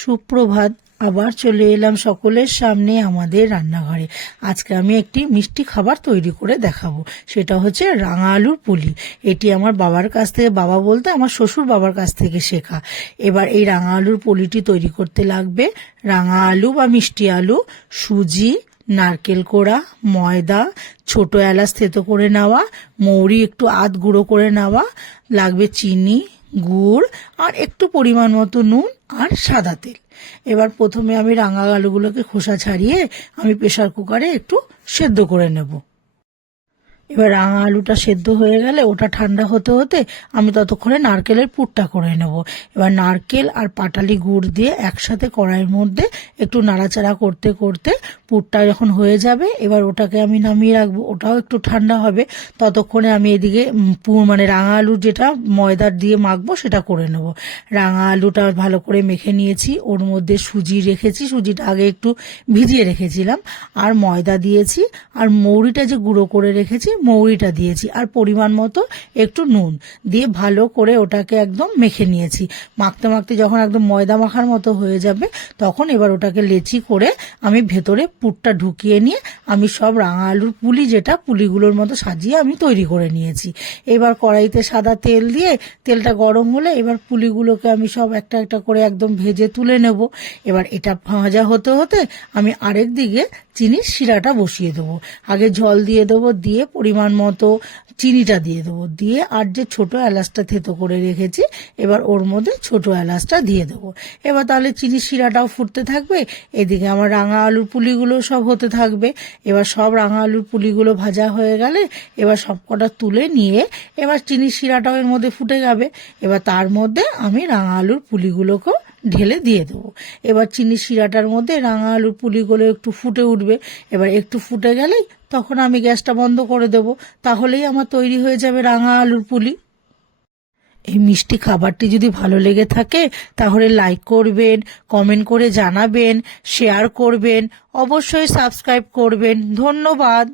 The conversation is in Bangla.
সুপ্রভাত। আবার চলে এলাম সকলের সামনে আমাদের রান্নাঘরে। আজকে আমি একটি মিষ্টি খাবার তৈরি করে দেখাবো। সেটা হচ্ছে রাঙা আলুর পুলি। এটি আমার বাবার কাছ থেকে, বাবা বলতে আমার শ্বশুর বাবার কাছ থেকে শেখা। এবার এই রাঙা আলুর পুলিটি তৈরি করতে লাগবে রাঙা আলু বা মিষ্টি আলু, সুজি, নারকেল কোড়া, ময়দা, ছোট এলাচ থেতো করে নেওয়া, মৌরি একটু আধ গুঁড়ো করে নেওয়া, লাগবে চিনি, গুড় আর একটু পরিমাণ মতো নুন আর সাদা তেল। এবার প্রথমে আমি রাঙা আলুগুলোকে খোসা ছাড়িয়ে আমি প্রেসার কুকারে একটু সেদ্ধ করে নেব। এবার রাঙা আলুটা সেদ্ধ হয়ে গেলে ওটা ঠান্ডা হতে হতে আমি ততক্ষণে নারকেলের পুরটা করে নেব। এবার নারকেল আর পাটালি গুড় দিয়ে একসাথে কড়াইয়ের মধ্যে একটু নাড়াচাড়া করতে করতে পুরটা যখন হয়ে যাবে এবার ওটাকে আমি নামিয়ে রাখবো, ওটাও একটু ঠান্ডা হবে। ততক্ষণে আমি এদিকে পুর মানে রাঙা আলুর যেটা ময়দার দিয়ে মাখবো সেটা করে নেব। রাঙা আলুটা ভালো করে মেখে নিয়েছি, ওর মধ্যে সুজি রেখেছি, সুজিটা আগে একটু ভিজিয়ে রেখেছিলাম, আর ময়দা দিয়েছি, আর মৌরিটা যে গুঁড়ো করে রেখেছি মৌরিটা দিয়েছি, আর পরিমাণ মতো একটু নুন দিয়ে ভালো করে ওটাকে একদম মেখে নিয়েছি। মাখতে মাখতে যখন একদম ময়দা মাখার মতো হয়ে যাবে তখন এবার ওটাকে লেচি করে আমি ভেতরে পুরটা ঢুকিয়ে নিয়ে আমি সব রাঙা আলুর পুলি, যেটা পুলিগুলোর মতো সাজিয়ে আমি তৈরি করে নিয়েছি। এবার কড়াইতে সাদা তেল দিয়ে তেলটা গরম হলে এবার পুলিগুলোকে আমি সব একটা একটা করে একদম ভেজে তুলে নেব। এবার এটা ভাজা হতে হতে আমি আরেক দিকে চিনির শিরাটা বসিয়ে দেবো। আগে জল দিয়ে দেবো, দিয়ে পরিমাণ মতো চিনিটা দিয়ে দেবো, দিয়ে আর যে ছোট এলাচটা থেতো করে রেখেছি এবার ওর মধ্যে ছোট এলাচটা দিয়ে দেবো। এবার তাহলে চিনির শিরাটাও ফুটতে থাকবে, এদিকে আমার রাঙা আলুর পুলিগুলো সব হতে থাকবে। এবার সব রাঙা আলুর পুলিগুলো ভাজা হয়ে গেলে এবার সব কটা তুলে নিয়ে এবার চিনির শিরাটাও এর মধ্যে ফুটে যাবে। এবার তার মধ্যে আমি রাঙা আলুর পুলিগুলোকেও ঢেলে দিয়ে দেবো। এবার চিনির শিরাটার মধ্যে রাঙা আলুর পুলিগুলো একটু ফুটে উঠবে। এবার একটু ফুটে গেলেই তখন আমি গ্যাসটা বন্ধ করে দেবো। তাহলেই আমার তৈরি হয়ে যাবে রাঙা আলুর পুলি। এই মিষ্টি খাবারটি যদি ভালো লেগে থাকে তাহলে লাইক করবেন, কমেন্ট করে জানাবেন, শেয়ার করবেন, অবশ্যই সাবস্ক্রাইব করবেন। ধন্যবাদ।